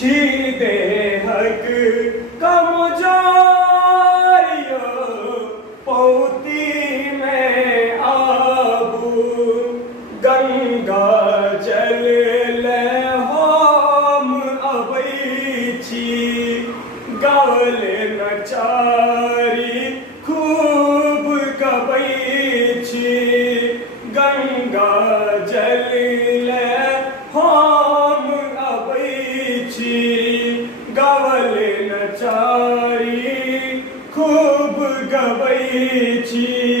छी देहक कमजोरियो पौती में आबू गंगा जल ले हम अबै छी गावल नचारी खूब गबै छी गंगा जल ले हम अबै छी गावल नचारी खूब गबै छी।